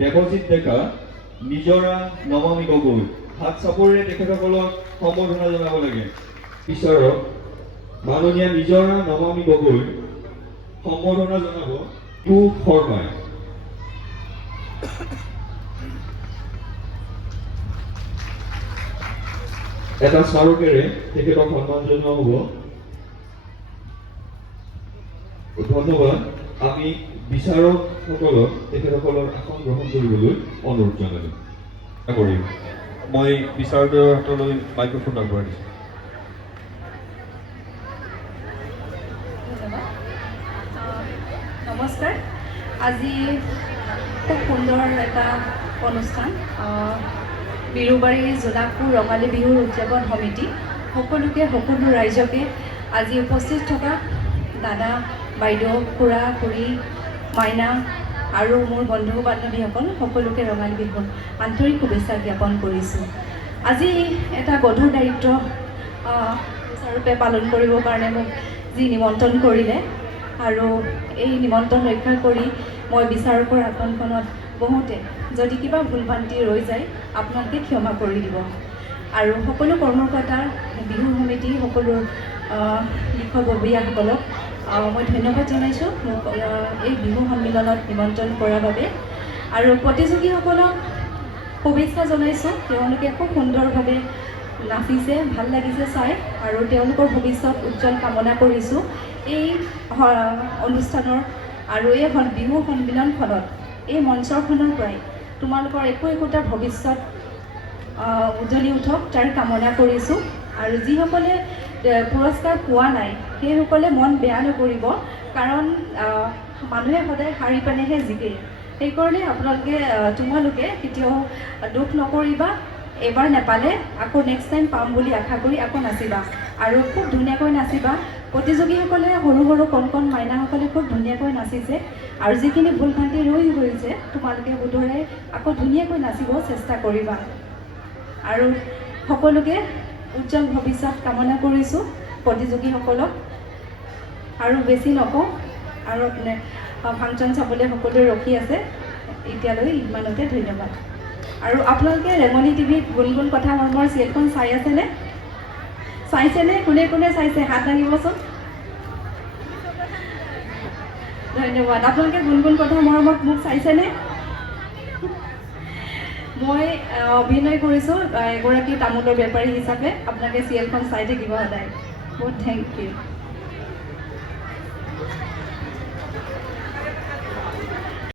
দেৱজিৎ ডেকা, নিজৰা নমামী গগৈ। হাত চাপৰিৰে তেখেতসকলক সম্বৰ্ধনা জনাব লাগে। বিচাৰক মাননীয় নিজৰা নমামী গগৈ সম্বৰ্ধনা জনাব টু শৰ্মাই। এটা স্মাৰকেৰে তেখেতক সন্মান জনোৱা হ'ব। ধন্যবাদ। আমি বিচাৰকসকলক তেখেতসকলৰ আসন গ্ৰহণ কৰিবলৈ অনুৰোধ জনালোঁ। কৰিম মই বিচাৰকৰ হাতলৈ মাইক্ৰফোন আগবঢ়াই দিছোঁ। নমস্কাৰ। আজি খুব সুন্দৰ এটা অনুষ্ঠান, বিৰুবাৰী জোনাকপুৰ ৰঙালী বিহুৰ উদযাপন সমিতি সকলোকে সকলো ৰাইজকে আজি উপস্থিত থকা দাদা বাইদেউ খুৰা খুৰী মাইনা আৰু মোৰ বন্ধু বান্ধৱীসকল সকলোকে ৰঙালী বিহুৰ আন্তৰিক শুভেচ্ছা জ্ঞাপন কৰিছোঁ। আজি এটা গধুৰ দায়িত্ব স্বৰূপে পালন কৰিবৰ কাৰণে মোক যি নিমন্ত্ৰণ কৰিলে আৰু এই নিমন্ত্ৰণ ৰক্ষা কৰি মই বিচাৰকৰ আসনখনত বহোঁতে যদি কিবা ভুল ভ্ৰান্তি ৰৈ যায় আপোনালোকে ক্ষমা কৰি দিব। আৰু সকলো কৰ্মকৰ্তা বিহু সমিতি সকলো বিষয়ববীয়াসকলক মই ধন্যবাদ জনাইছোঁ মোক এই বিহু সন্মিলনত নিমন্ত্ৰণ কৰাৰ বাবে। আৰু প্ৰতিযোগীসকলক শুভেচ্ছা জনাইছোঁ। তেওঁলোকে খুব সুন্দৰভাৱে নাচিছে, ভাল লাগিছে চাই আৰু তেওঁলোকৰ ভৱিষ্যত উজ্জ্বল কামনা কৰিছোঁ। এই অনুষ্ঠানৰ আৰু এই বিহু সন্মিলনখনত এই মঞ্চখনৰ পৰাই তোমালোকৰ একোটা ভৱিষ্যত উজ্জ্বলি উঠক তাৰ কামনা কৰিছোঁ। আৰু যিসকলে পুৰস্কাৰ পোৱা নাই সেইসকলে মন বেয়া নকৰিব, কাৰণ মানুহে সদায় হাৰি পেলাইহে জিকে। সেইকাৰণে তোমালোকে কেতিয়াও দুখ নকৰিবা। এবাৰ নাপালে আকৌ নেক্সট টাইম পাম বুলি আশা কৰি আকৌ নাচিবা আৰু খুব ধুনীয়াকৈ নাচিবা। প্ৰতিযোগীসকলে সৰু সৰু কণ মাইনাসকলে খুব ধুনীয়াকৈ নাচিছে আৰু যিখিনি ভুল ভ্ৰান্তি ৰৈ গৈছে তোমালোকে বোধহয় আকৌ ধুনীয়াকৈ নাচিব চেষ্টা কৰিবা। আৰু সকলোকে উজ্জ্বল ভৱিষ্যত কামনা কৰিছোঁ প্ৰতিযোগীসকলক। আৰু বেছি নকওঁ, আৰু ফাংচন চাবলৈ সকলোৱে ৰখি আছে। এতিয়ালৈ ইমানতে, ধন্যবাদ। আৰু আপোনালোকে ৰেঙনি টিভিত গুণগুণ কথা মৰ্মৰ চিৰিয়েলখন চাই আছেনে? চাইছেনে? কোনে কোনে চাইছে হাত দাঙিবচোন। ধন্যবাদ। আপোনালোকে গুণগুণ কথা মৰমত মোক চাইছেনে? মই অভিনয় কৰিছোঁ এগৰাকী তামোলৰ বেপাৰী হিচাপে। আপোনালোকে চিৰিয়েলখন চাই থাকিব সদায়। বহুত থেংক ইউ।